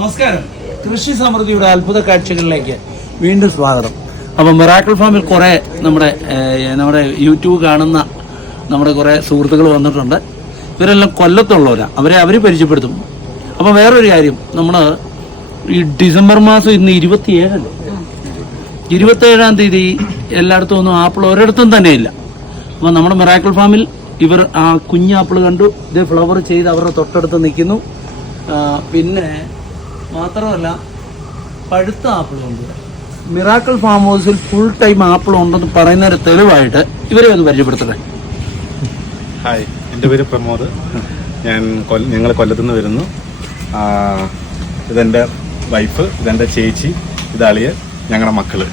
നമസ്കാരം കൃഷി സമൃദ്ധിയുടെ അത്ഭുത കാഴ്ചകളിലേക്ക് വീണ്ടും സ്വാഗതം അപ്പം മിറാക്കൾ ഫാമിൽ കുറേ നമ്മുടെ നമ്മുടെ യൂട്യൂബ് കാണുന്ന നമ്മുടെ കുറേ സുഹൃത്തുക്കൾ വന്നിട്ടുണ്ട് ഇവരെല്ലാം കൊല്ലത്തുള്ളവരാണ് അവരെ അവർ പരിചയപ്പെടുത്തും അപ്പം വേറൊരു കാര്യം നമ്മൾ ഈ ഡിസംബർ മാസം ഇന്ന് ഇരുപത്തി ഏഴല്ലേ ഇരുപത്തി ഏഴാം തീയതി എല്ലായിടത്തും ഒന്നും ആപ്പിൾ ഒരിടത്തും തന്നെ ഇല്ല അപ്പം നമ്മുടെ മിറാക്കൾ ഫാമിൽ ഇവർ ആ കുഞ്ഞാപ്പിൾ കണ്ടു ഇത് ഫ്ലവർ ചെയ്ത് അവരുടെ തൊട്ടടുത്ത് നിൽക്കുന്നു പിന്നെ മാത്രമല്ല പഴുത്ത ആപ്പിളുണ്ട് മിറാക്കൾ ഫാം ഹൗസിൽ ഫുൾ ടൈം ആപ്പിൾ ഉണ്ടെന്ന് പറയുന്ന ഒരു തെളിവായിട്ട് ഇവരെ ഒന്ന് പരിചയപ്പെടുത്തട്ടെ ഹായ് എൻ്റെ പേര് പ്രമോദ് ഞാൻ ഞങ്ങൾ കൊല്ലത്തു നിന്ന് വരുന്നു ഇതെൻ്റെ വൈഫ് ഇതെൻ്റെ ചേച്ചി ഇതാളിയ ഞങ്ങളുടെ മക്കള്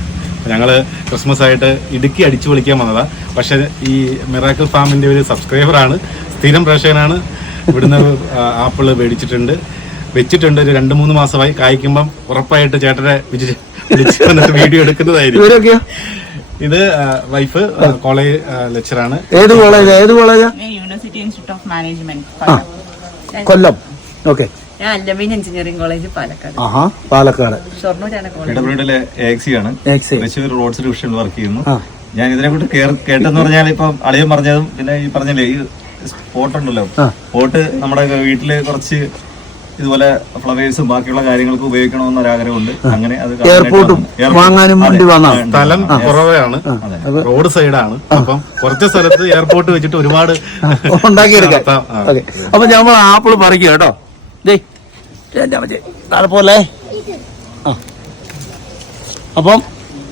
ഞങ്ങൾ ക്രിസ്മസ് ആയിട്ട് ഇടുക്കി അടിച്ചു വിളിക്കാൻ വന്നതാണ് പക്ഷേ ഈ മിറാക്കൽ ഫാമിൻ്റെ ഒരു സബ്സ്ക്രൈബറാണ് സ്ഥിരം പ്രേക്ഷകനാണ് ഇവിടുന്ന് ആപ്പിൾ മേടിച്ചിട്ടുണ്ട് വെച്ചിട്ടുണ്ട് ഒരു രണ്ടു മൂന്ന് മാസമായി കായ്ക്കുമ്പം ഉറപ്പായിട്ട് ചേട്ടനെ വീഡിയോ എടുക്കുന്നതായിരിക്കും ഇത് വൈഫ് കോളേജ് ലെക്ചറാണ് ഏത് കോളേജ് ഏത് college university institute of management Kollam okay road സൊല്യൂഷനിൽ വർക്ക് ചെയ്യുന്നു ഞാൻ ഇതിനെ കൂട്ട് കേട്ടെന്ന് പറഞ്ഞാൽ ഇപ്പൊ അളിയൻ പറഞ്ഞതും പിന്നെ ഈ പറഞ്ഞല്ലേ ഈ സ്പോട്ട് ഉണ്ടല്ലോ സ്പോട്ട് നമ്മുടെ വീട്ടില് കുറച്ച് ഇതുപോലെ ഫ്ലവേഴ്സും ബാക്കിയുള്ള കാര്യങ്ങൾക്ക് ഉപയോഗിക്കണമെന്ന് ഒരാഗ്രഹമുണ്ട് അങ്ങനെ അത് എയർപോർട്ടും വാങ്ങാനും വണ്ടി സ്ഥലം കുറവാണ് റോഡ് സൈഡാണ് അപ്പം കുറച്ച് സ്ഥലത്ത് എയർപോർട്ട് വെച്ചിട്ട് ഒരുപാട് അപ്പൊ നമ്മൾ ആപ്പിള് പറിക്കും കേട്ടോ പോലെ അപ്പം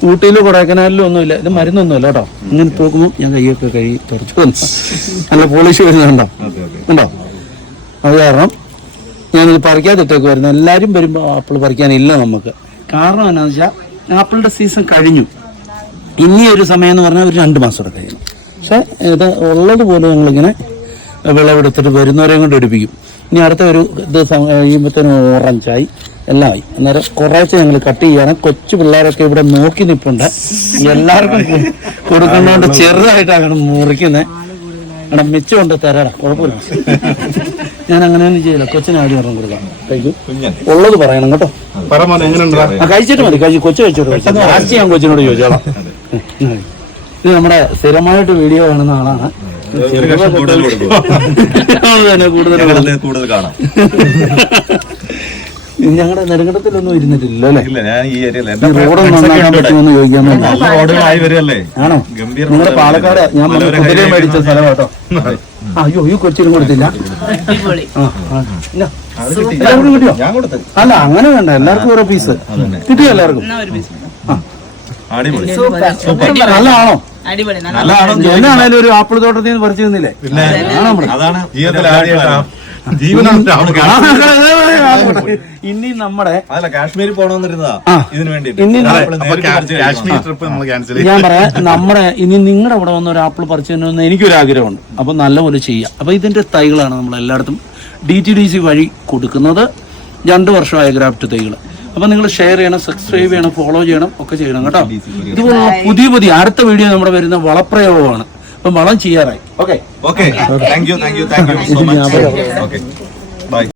ഊട്ടിയിലും കൊടക്കനാലിലും ഒന്നുമില്ല ഇത് മരുന്നൊന്നുമില്ല കേട്ടോ ഇങ്ങനെ തോക്കുമ്പോൾ ഞാൻ കയ്യൊക്കെ കഴുകി തുറച്ചു നല്ല പോളിഷ് വരുന്നുണ്ടോ ഉണ്ടോ അത് കാരണം ഞാനത് പറിക്കാതിട്ടൊക്കെ വരുന്നത് എല്ലാവരും വരുമ്പോൾ ആപ്പിൾ പറിക്കാനില്ല നമുക്ക് കാരണം എന്താണെന്ന് വെച്ചാൽ ആപ്പിളിൻ്റെ സീസൺ കഴിഞ്ഞു ഇനി ഒരു സമയം എന്ന് പറഞ്ഞാൽ ഒരു രണ്ട് മാസം കൂടെ കഴിയണം പക്ഷേ ഇത് ഉള്ളതുപോലെ ഞങ്ങളിങ്ങനെ വിളവെടുത്തിട്ട് വരുന്നവരെയും കൊണ്ട് എടുപ്പിക്കും ഇനി അടുത്ത ഒരു ഇത് കഴിയുമ്പോഴത്തേനും ഓറഞ്ചായി എല്ലാം ആയി അന്നേരം കുറേശ്ശെ ഞങ്ങൾ കട്ട് ചെയ്യാണ് കൊച്ചു പിള്ളേരൊക്കെ ഇവിടെ നോക്കി നിൽപ്പുണ്ട് എല്ലാവർക്കും കൊടുക്കുന്നതുകൊണ്ട് ചെറുതായിട്ടാണ് മുറിക്കുന്നത് എടാ മിച്ചം ഉണ്ട് തരാടാ കുഴപ്പമില്ല ഞാൻ അങ്ങനെ ഒന്നും ചെയ്യില്ല കൊച്ചിന് ആടി നിറം കൊടുക്കാം ഉള്ളത് പറയണം കേട്ടോ കഴിച്ചിട്ട് മതി കഴിച്ച് കൊച്ചു കഴിച്ചോട്ട് ഞാൻ കൊച്ചിനോട് ചോദിച്ചോളാം ഇത് നമ്മുടെ സ്ഥിരമായിട്ട് വീഡിയോ കാണുന്ന ആളാണ് കൂടുതൽ കൂടുതൽ കാണാം ഞങ്ങളുടെ നെടുങ്കണ്ടത്തിലൊന്നും ഇരുന്നിട്ടില്ലല്ലേ ആണോ നിങ്ങളുടെ പാലക്കാട് ഞാൻ മേടിച്ച സ്ഥലമാട്ടോ അയ്യോ അയ്യോ കൊച്ചിനും കൊടുത്തില്ല എല്ലാവർക്കും കിട്ടിയോ അല്ല അങ്ങനെ വേണ്ട എല്ലാവർക്കും ഓരോ പീസ് കിട്ടിയോ എല്ലാവർക്കും നല്ലതാണോ നല്ലതാണോ ഒരു ആപ്പിൾ തോട്ടത്തിൽ നിന്ന് പറിച്ചു തന്നില്ലേ ആണോ ഇനി നമ്മുടെ കാശ്മീരിൽ പോകണമെന്നിരുന്നതാ ഞാൻ പറയാം നമ്മടെ ഇനി നിങ്ങളുടെ അവിടെ വന്ന ഒരു ആപ്പിൾ പറിച്ചു തന്നെ എനിക്കൊരാഗ്രഹമുണ്ട് അപ്പൊ നല്ലപോലെ ചെയ്യാം അപ്പൊ ഇതിന്റെ തൈകളാണ് നമ്മൾ എല്ലായിടത്തും ഡി ടി ഡി സി വഴി കൊടുക്കുന്നത് രണ്ടു വർഷമായ ഗ്രാഫ്റ്റ് തൈകൾ അപ്പൊ നിങ്ങൾ ഷെയർ ചെയ്യണം സബ്സ്ക്രൈബ് ചെയ്യണം ഫോളോ ചെയ്യണം ഒക്കെ ചെയ്യണം കേട്ടോ ഇതുപോലുള്ള പുതിയ പുതിയ അടുത്ത വീഡിയോ നമ്മുടെ വരുന്ന വളപ്രയോഗമാണ് pembalon Cia Oke. Oke. Thank you, thank you, thank you so much. Oke. Okay. Bye.